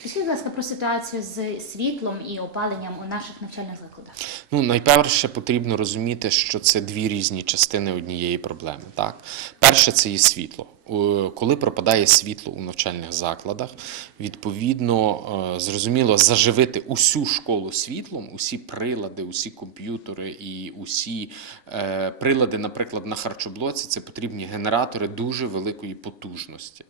Скажіть, будь ласка, про ситуацію з світлом і опаленням у наших навчальних закладах. Ну, найперше потрібно розуміти, що це дві різні частини однієї проблеми. Так? Перше це є світло. Е, Коли пропадає світло у навчальних закладах, відповідно, е, зрозуміло, заживити усю школу світлом, усі прилади, усі комп'ютери і усі е, прилади, наприклад, на харчоблоці, це потрібні генератори дуже великої потужності.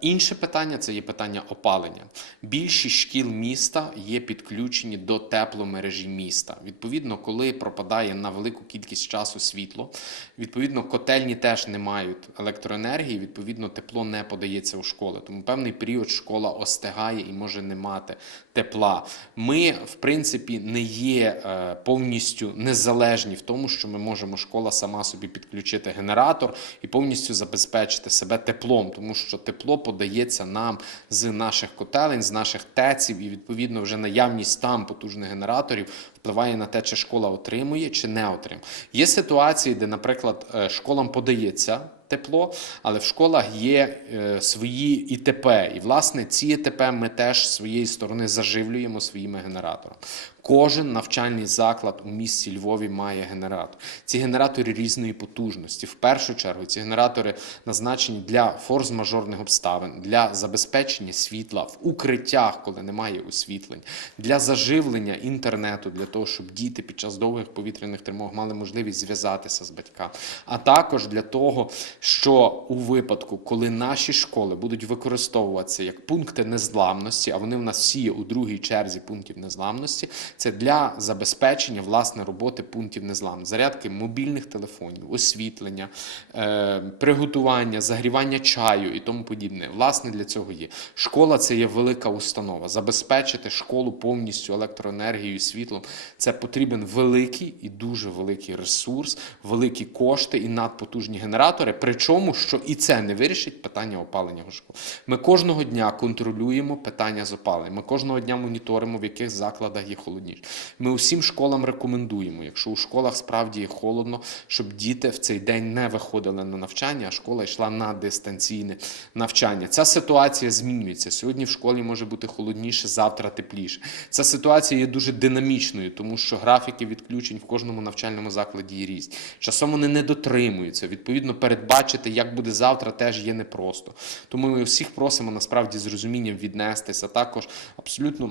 Інше питання це є питання опалення. Більшість шкіл міста є підключені до тепломережі міста. Відповідно, коли пропадає на велику кількість часу світло, відповідно, котельні теж не мають електроенергії, відповідно, тепло не подається у школи. Тому певний період школа остигає і може не мати тепла. Ми, в принципі, не є е, повністю незалежні в тому, що ми можемо школа сама собі підключити генератор і повністю забезпечити себе теплом, тому що тепло подається нам з наших котелень, з наших теців, і відповідно вже наявність там потужних генераторів впливає на те, чи школа отримує чи не отримує. Є ситуації, де, наприклад, е, школам подається. Тепло, але в школах є е, свої ІТП, і власне ці ІТП ми теж з своєї сторони заживлюємо своїми генераторами. Кожен навчальний заклад у місті Львові має генератор. Ці генератори різної потужності. В першу чергу ці генератори назначені для форс-мажорних обставин, для забезпечення світла в укриттях, коли немає освітлень, для заживлення інтернету, для того, щоб діти під час довгих повітряних тривог мали можливість зв'язатися з батьками, а також для того, що у випадку, коли наші школи будуть використовуватися як пункти незламності, а вони в нас всі є у другій черзі пунктів незламності, це для забезпечення власне роботи пунктів незламності, зарядки мобільних телефонів, освітлення, е, приготування, загрівання чаю і тому подібне. Власне, для цього є. Школа це є велика установа. Забезпечити школу повністю електроенергією, світлом це потрібен великий і дуже великий ресурс, великі кошти і надпотужні генератори. Причому, що і це не вирішить питання опалення у школ. Ми кожного дня контролюємо питання з опаленням. Ми кожного дня моніторимо, в яких закладах є холодніше. Ми усім школам рекомендуємо, якщо у школах справді холодно, щоб діти в цей день не виходили на навчання, а школа йшла на дистанційне навчання. Ця ситуація змінюється. Сьогодні в школі може бути холодніше, завтра тепліше. Ця ситуація є дуже динамічною, тому що графіки відключень в кожному навчальному закладі є різні. Часом вони не дотримуються. Відповідно, передбачити, як буде завтра, теж є непросто. Тому ми всіх просимо насправді з розумінням віднестися. Також абсолютно.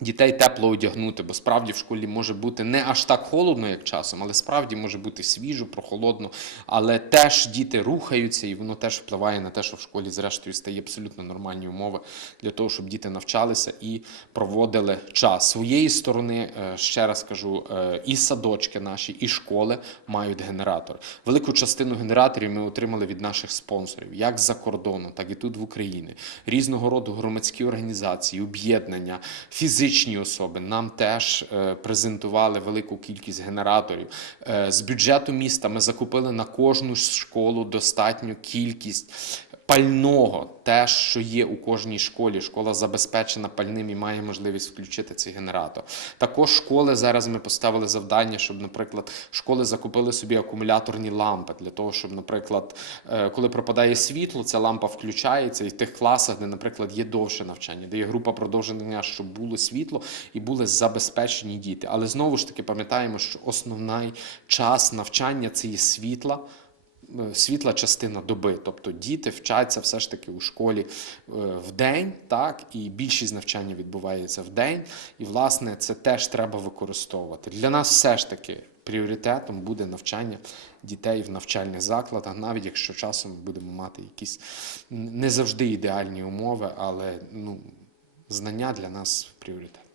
Дітей тепло одягнути, бо справді в школі може бути не аж так холодно, як часом, але справді може бути свіжо, прохолодно. Але теж діти рухаються, і воно теж впливає на те, що в школі, зрештою, стає абсолютно нормальні умови для того, щоб діти навчалися і проводили час. Своєї сторони, е, ще раз кажу, е, і садочки наші, і школи мають генератори. Велику частину генераторів ми отримали від наших спонсорів, як з-за кордону, так і тут в Україні. Різного роду громадські організації, об'єднання, фізичні особи нам теж е, презентували велику кількість генераторів. Е, З бюджету міста ми закупили на кожну школу достатню кількість. Пального, те, що є у кожній школі, школа забезпечена пальним і має можливість включити цей генератор. Також школи зараз ми поставили завдання, щоб, наприклад, школи закупили собі акумуляторні лампи для того, щоб, наприклад, е, коли пропадає світло, ця лампа включається і в тих класах, де, наприклад, є довше навчання, де є група продовження щоб було світло і були забезпечені діти. Але знову ж таки пам'ятаємо, що основний час навчання це є світла світла частина доби. Тобто діти вчаться все ж таки у школі е, в день, так, і більшість навчання відбувається в день. І, власне, це теж треба використовувати. Для нас все ж таки пріоритетом буде навчання дітей в навчальних закладах, навіть якщо часом будемо мати якісь не завжди ідеальні умови, але ну, знання для нас пріоритет.